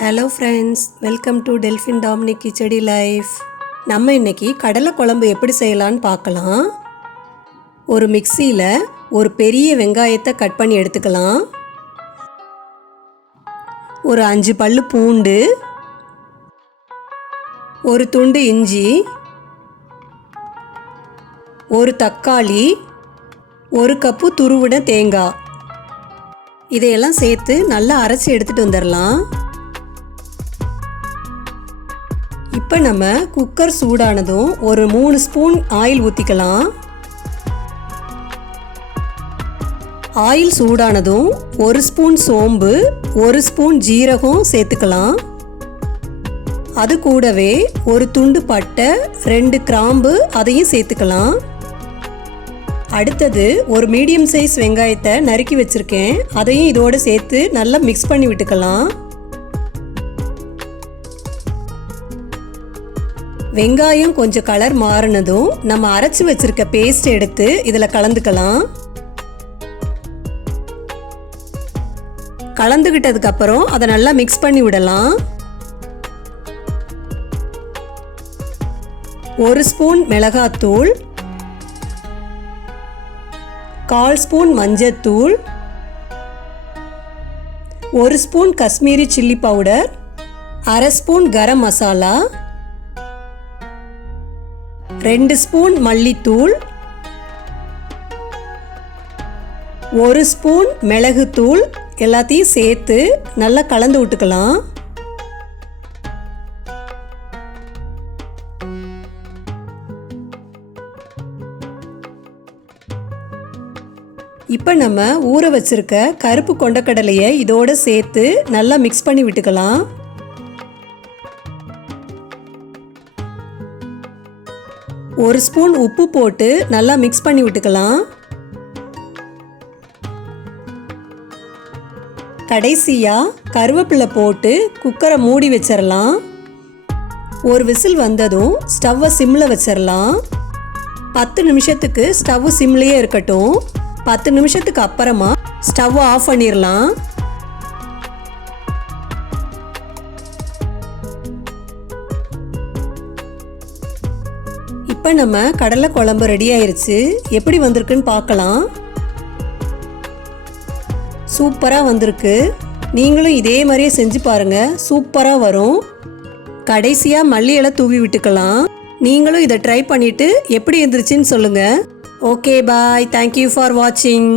Hello friends, welcome to Delphine Dominic khichdi life. நம்ம இன்னைக்கு கடலை குழம்பு எப்படி செய்யலான்னு பார்க்கலாம். ஒரு மிக்சியில் ஒரு பெரிய வெங்காயத்தை கட் பண்ணி எடுத்துக்கலாம். ஒரு 5 பல்லு பூண்டு, ஒரு துண்டு இஞ்சி, ஒரு தக்காளி, ஒரு கப்பு துருவின தேங்காய், இதையெல்லாம் சேர்த்து நல்லா அரைச்சி எடுத்துகிட்டு வந்துடலாம். இப்போ நம்ம குக்கர் சூடானதும் ஒரு 3 ஸ்பூன் ஆயில் ஊற்றிக்கலாம். ஆயில் சூடானதும் 1 ஸ்பூன் சோம்பு, 1 ஸ்பூன் ஜீரகம் சேர்த்துக்கலாம். அது கூடவே ஒரு துண்டு பட்டை, 2 கிராம்பு அதையும் சேர்த்துக்கலாம். அடுத்தது ஒரு மீடியம் சைஸ் வெங்காயத்தை நறுக்கி வச்சுருக்கேன், அதையும் இதோடு சேர்த்து நல்லா மிக்ஸ் பண்ணி விட்டுக்கலாம். வெங்காயம் கொஞ்சம் கலர் மாறினதும் நம்ம அரைச்சி வச்சிருக்க பேஸ்ட் எடுத்து இதில் கலந்துக்கலாம். கலந்துக்கிட்டதுக்கு அப்புறம் அதை நல்லா மிக்ஸ் பண்ணி விடலாம். 1 ஸ்பூன் மிளகாத்தூள், 1/4 ஸ்பூன் மஞ்சத்தூள், 1 spoon Kashmiri chilli powder, 1/2 spoon garam masala, 2 spoon மல்லித்தூள், 1 ஸ்பூன் மிளகுத்தூள் எல்லாத்தையும் சேர்த்து நல்லா கலந்து விட்டுக்கலாம். இப்போ நம்ம ஊற வச்சிருக்க கருப்பு கொண்டக்கடலையை இதோடு சேர்த்து நல்லா மிக்ஸ் பண்ணி விட்டுக்கலாம். ஒரு ஸ்பூன் உப்பு போட்டு நல்லா மிக்ஸ் பண்ணி விட்டுக்கலாம். கடைசியா கருவேப்பிலை போட்டு குக்கரை மூடி வச்சிடலாம். ஒரு விசில் வந்ததும் ஸ்டவ்வை சிம்மில் வச்சிடலாம். 10 நிமிஷத்துக்கு ஸ்டவ் சிம்லேயே இருக்கட்டும். 10 நிமிஷத்துக்கு அப்புறமா ஸ்டவ்வை ஆஃப் பண்ணிடலாம். இப்போ நம்ம கடலை குழம்பு ரெடி ஆயிருச்சு. எப்படி வந்திருக்குன்னு பார்க்கலாம். சூப்பராக வந்திருக்கு. நீங்களும் இதே மாதிரியே செஞ்சு பாருங்கள், சூப்பராக வரும். கடைசியாக மல்லி இலை தூவி விட்டுக்கலாம். நீங்களும் இதை ட்ரை பண்ணிவிட்டு எப்படி இருந்துச்சுன்னு சொல்லுங்கள். Okay, bye. தேங்க்யூ ஃபார் வாட்சிங்.